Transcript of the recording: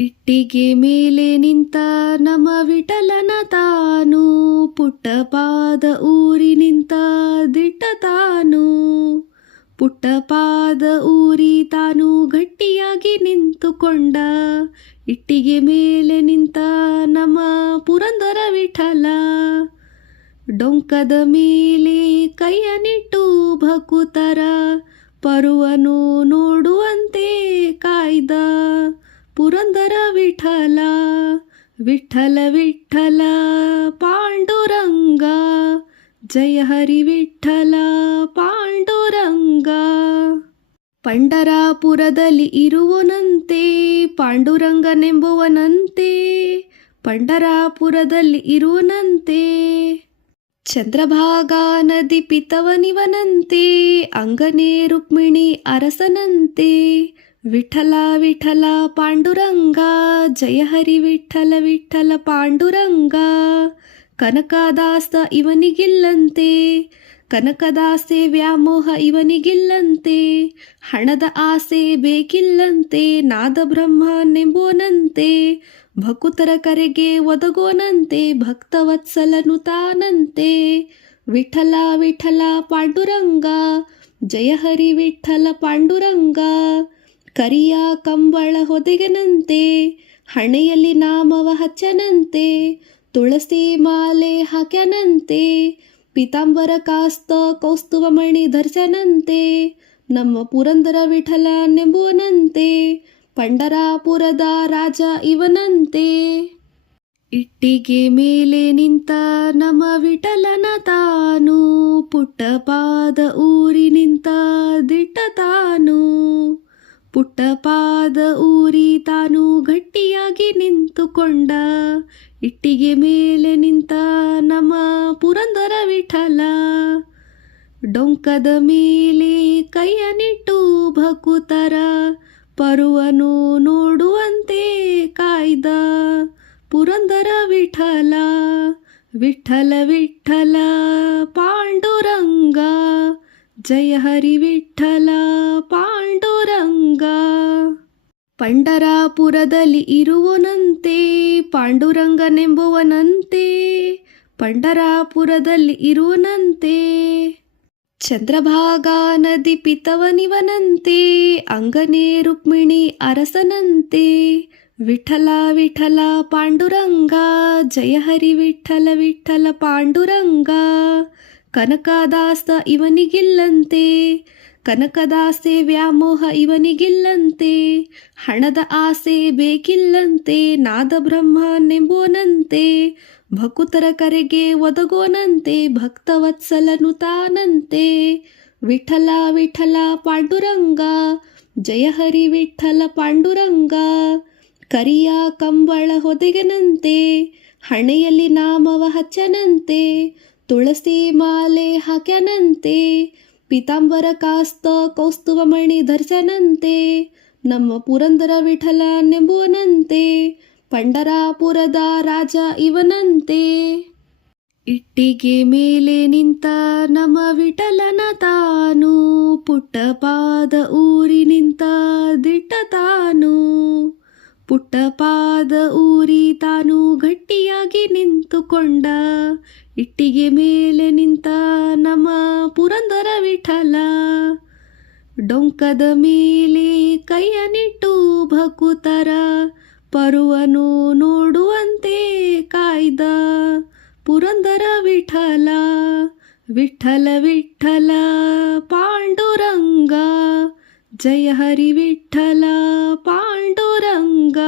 ಇಟ್ಟಿಗೆ ಮೇಲೆ ನಿಂತ ನಮ್ಮ ವಿಠಲನ ತಾನು, ಪುಟ್ಟಪಾದ ಊರಿ ನಿಂತ ದಿಟ್ಟ ತಾನು. ಪುಟ್ಟಪಾದ ಊರಿ ತಾನು ಗಟ್ಟಿಯಾಗಿ ನಿಂತುಕೊಂಡ, ಇಟ್ಟಿಗೆ ಮೇಲೆ ನಿಂತ ನಮ್ಮ ಪುರಂದರ ವಿಠಲ. ಡೊಂಕದ ಮೇಲೆ ಕೈಯನಿಟ್ಟು ಭಕುತರ ಪರುವನು ನೋಡುವಂತೆ ಕಾಯ್ದ ಪುರಂದರ ವಿಠಲ. ವಿಠಲ ವಿಠಲ ಪಾಂಡುರಂಗ, ಜಯ ಹರಿ ವಿಠಲ ಪಾಂಡುರಂಗ. ಪಂಡರಾಪುರದಲ್ಲಿ ಇರುವನಂತೆ ಪಾಂಡುರಂಗನೆಂಬುವನಂತೆ, ಪಂಡರಾಪುರದಲ್ಲಿ ಇರುವನಂತೆ. ಚಂದ್ರಭಾಗಾ ನದಿ ಪಿತವನಿವನಂತೆ, ಅಂಗನೇ ರುಕ್ಮಿಣಿ ಅರಸನಂತೆ. ವಿಠಲ ವಿಠಲ ಪಾಂಡುರಂಗ, ಜಯ ಹರಿ ವಿಠಲ ವಿಠಲ ಪಾಂಡುರಂಗ. ಕನಕದಾಸ ಇವನಿಗಿಲ್ಲಂತೆ, ಕನಕದಾಸೆ ವ್ಯಾಮೋಹ ಇವನಿಗಿಲ್ಲಂತೆ. ಹಣದ ಆಸೆ ಬೇಕಿಲ್ಲಂತೆ, ನಾದ ಬ್ರಹ್ಮನೆಂಬೋನಂತೆ. ಭಕುತರ ಕರೆಗೆ ಒದಗೋನಂತೆ, ಭಕ್ತವತ್ಸಲನು ತಾನಂತೆ. ವಿಠಲ ವಿಠಲ ಪಾಂಡುರಂಗ, ಜಯ ಹರಿ ವಿಠಲ ಪಾಂಡುರಂಗ. ಕರಿಯ ಕಂಬಳ ಹೊದೆಗನಂತೆ, ಹಣೆಯಲ್ಲಿ ನಾಮವ ಹಚ್ಚನಂತೆ. ತುಳಸಿ ಮಾಲೆ ಹಾಕ್ಯನಂತೆ, ಪೀತಾಂಬರ ಕಾಸ್ತ ಕೌಸ್ತುಭಮಣಿ ಧರ್ಸನಂತೆ. ನಮ್ಮ ಪುರಂದರ ವಿಠಲ ನೆಂಬುವನಂತೆ, ಪಂಡರಾಪುರದ ರಾಜ ಇವನಂತೆ. ಇಟ್ಟಿಗೆ ಮೇಲೆ ನಿಂತ ನಮ್ಮ ವಿಠಲನ ತಾನು, ಪುಟ್ಟಪಾದ ಊರಿ ನಿಂತ ದಿಟ್ಟ ತಾನು. ಪುಟ್ಟಪಾದ ಊರಿ ತಾನು ಗಟ್ಟಿಯಾಗಿ ನಿಂತುಕೊಂಡ, ಇಟ್ಟಿಗೆ ಮೇಲೆ ನಿಂತ ನಮ್ಮ ಪುರಂದರ ವಿಠಲ. ಡೊಂಕದ ಮೇಲೆ ಕೈಯನಿಟ್ಟು ಭಕುತರ ಪರುವನು ನೋಡುವಂತೆ ಕಾಯ್ದ ಪುರಂದರ ವಿಠಲ. ವಿಠಲ ವಿಠಲ ಪಾಂಡುರಂಗ, ಜಯ ಹರಿ ವಿಠಲ ಪಾಂಡುರಂಗ. ಪಂಡರಾಪುರದಲ್ಲಿ ಇರುವನಂತೆ ಪಾಂಡುರಂಗನೆಂಬುವನಂತೆ, ಪಂಡರಾಪುರದಲ್ಲಿ ಇರುವನಂತೆ. ಚಂದ್ರಭಾಗಾ ನದಿ ಪಿತವನಿವನಂತೆ, ಅಂಗನೇ ರುಕ್ಮಿಣಿ ಅರಸನಂತೆ. ವಿಠಲ ವಿಠಲ ಪಾಂಡುರಂಗ, ಜಯ ಹರಿ ವಿಠಲ ವಿಠಲ ಪಾಂಡುರಂಗ. ಕನಕದಾಸ ಇವನಿಗಿಲ್ಲಂತೆ, ಕನಕದಾಸೆ ವ್ಯಾಮೋಹ ಇವನಿಗಿಲ್ಲಂತೆ. ಹಣದ ಆಸೆ ಬೇಕಿಲ್ಲಂತೆ, ನಾದ ಬ್ರಹ್ಮನೆಂಬೋನಂತೆ. ಭಕುತರ ಕರೆಗೆ ಒದಗೋನಂತೆ, ಭಕ್ತವತ್ಸಲನು ತಾನಂತೆ. ವಿಠಲ ವಿಠಲ ಪಾಂಡುರಂಗ, ಜಯ ಹರಿ ವಿಠಲ ಪಾಂಡುರಂಗ. ಕರಿಯ ಕಂಬಳ ಹೊದೆಗನಂತೆ, ಹಣೆಯಲ್ಲಿ ನಾಮವ ಹಚ್ಚನಂತೆ. ತುಳಸಿ ಮಾಲೆ ಹಾಕ್ಯನಂತೆ, ಪೀತಾಂಬರ ಕಾಸ್ತ ಕೌಸ್ತುಭಮಣಿ ಧರ್ಸನಂತೆ. ನಮ್ಮ ಪುರಂದರ ವಿಠಲ ನೆಂಬುವನಂತೆ, ಪಂಡರಾಪುರದ ರಾಜ ಇವನಂತೆ. ಇಟ್ಟಿಗೆ ಮೇಲೆ ನಿಂತ ನಮ್ಮ ವಿಠಲನ ತಾನು, ಪುಟ್ಟಪಾದ ಊರಿ ನಿಂತ ದಿಟ್ಟ ತಾನು. ಪುಟ್ಟಪಾದ ಊರಿ ತಾನು ಗಟ್ಟಿಯಾಗಿ ನಿಂತುಕೊಂಡ, ಇಟ್ಟಿಗೆ ಮೇಲೆ ನಿಂತ ನಮ್ಮ ಪುರಂದರ ವಿಠಲ. ಡೊಂಕದ ಮೇಲೆ ಕೈಯನಿಟ್ಟು ಭಕುತರ ಪರುವನು ನೋಡುವಂತೆ ಕಾಯ್ದ ಪುರಂದರ ವಿಠಲ. ವಿಠಲ ವಿಠಲ ಪಾಂಡುರಂಗ, ಜಯ ಹರಿ ವಿಠಲ ಪಾಂಡುರಂಗ.